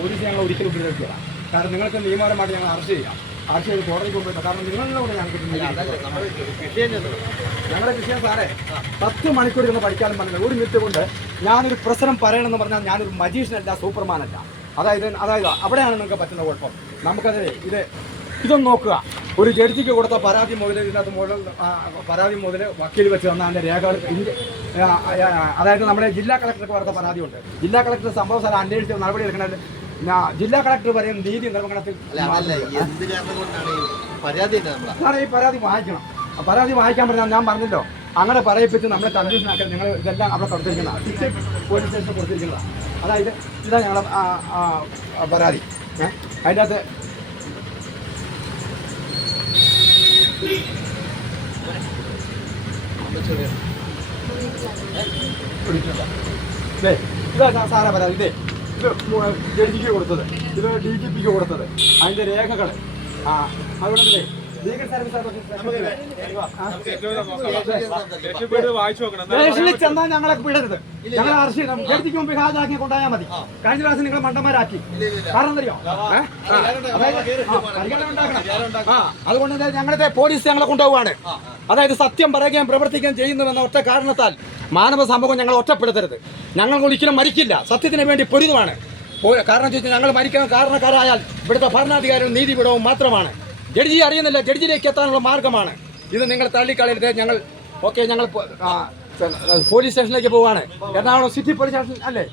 Police ഞങ്ങൾ ഒരിക്കലും ഉപദ്രവിക്കുക. കാരണം നിങ്ങൾക്ക് നിയമപരമായിട്ട് ഞങ്ങൾ അറസ്റ്റ് ചെയ്യാം. അറസ്റ്റ് ചെയ്ത് കോടതിക്ക് കൊണ്ടുപോയിട്ട് കാരണം നിങ്ങളിലൂടെ ഞങ്ങൾക്ക് ഞങ്ങളുടെ വിഷയം സാറേ 10 മണിക്കൂർ ഇരുന്ന് പഠിക്കാനും പറഞ്ഞില്ല. 1 മിനിറ്റ് കൊണ്ട് ഞാനൊരു പ്രശ്നം പറയണമെന്ന് പറഞ്ഞാൽ ഞാനൊരു മജീഷ്യനല്ല, സൂപ്പർമാനല്ല. അതായത് അവിടെയാണ് നിങ്ങൾക്ക് പറ്റുന്ന കുഴപ്പം. നമുക്കത് ഇതൊന്ന് നോക്കുക. ഒരു ജഡ്ജിക്ക് കൊടുത്ത പരാതി മുതൽ ഇതിനകത്ത് പരാതി മുതൽ വക്കീൽ വെച്ച് തന്ന അതിൻ്റെ രേഖകൾ അതായത് നമ്മുടെ ജില്ലാ കളക്ടർക്ക് കൊടുത്ത പരാതിയുണ്ട്. ജില്ലാ കളക്ടർ സംഭവ സ്ഥലം അന്വേഷിച്ച് നടപടി എടുക്കുന്നത് ജില്ലാ കളക്ടർ പറയും നീതി നിർവഹണത്തിൽ ഈ പരാതി വായിക്കണം. പരാതി വായിക്കാൻ പറഞ്ഞാൽ ഞാൻ പറഞ്ഞല്ലോ, അങ്ങനെ പറയിപ്പിച്ച് നമ്മളെ കൺഫ്യൂഷനാക്കാൻ നിങ്ങൾ ഇതെല്ലാം അവിടെ കൊടുത്തിരിക്കുന്നതാണ്, പോലീസ് സ്റ്റേഷനിൽ കൊടുത്തിരിക്കുന്നതാണ്. അതായത് ഇതാ ഞങ്ങളുടെ പരാതി. അതിൻ്റെ അകത്ത് ഇതാ സാറേ പരാതി. ഇത് ജഡ്ജിക്ക് കൊടുത്തത്, ഇത് DGPക്ക് കൊടുത്തത്, അതിൻ്റെ രേഖകൾ. അതുകൊണ്ട് ലീഗൽ സർവീസ് സ്റ്റേഷനിൽ ചെന്നാൽ ഞങ്ങളെ വിടരുത്. ഞങ്ങളെ അറസ്റ്റ് ചെയ്യണം. ജഡ്ജിക്ക് മുമ്പ് ഹാജരാക്കി കൊണ്ടുപോയാൽ മതി. കഴിഞ്ഞ പ്രാവശ്യം നിങ്ങൾ മണ്ടന്മാരാക്കി. കാരണം അറിയോ, അതുകൊണ്ട് ഞങ്ങളുടെ പോലീസ് ഞങ്ങളെ കൊണ്ടുപോവുകയാണ്. അതായത് സത്യം പറയുകയും പ്രവർത്തിക്കുകയും ചെയ്യുന്നുവെന്ന ഒറ്റ കാരണത്താൽ മാനവ സമൂഹം ഞങ്ങൾ ഒറ്റപ്പെടുത്തരുത്. ഞങ്ങൾ ഒരിക്കലും മരിക്കില്ല. സത്യത്തിന് വേണ്ടി പൊരുതുമാണ്. കാരണം ചോദിച്ചാൽ ഞങ്ങൾ മരിക്കാൻ കാരണക്കാരായാൽ ഇവിടുത്തെ ഭരണാധികാരികളും നീതിപീഠവും മാത്രമാണ്. ജഡ്ജി അറിയുന്നില്ല, ജഡ്ജിയിലേക്ക് എത്താനുള്ള മാർഗമാണ് ഇത്. നിങ്ങൾ തള്ളിക്കളയരുത്. ഞങ്ങൾ പോലീസ് സ്റ്റേഷനിലേക്ക് പോവുകയാണ്. എറണാകുളം സിറ്റി പോലീസ് സ്റ്റേഷൻ അല്ലേ?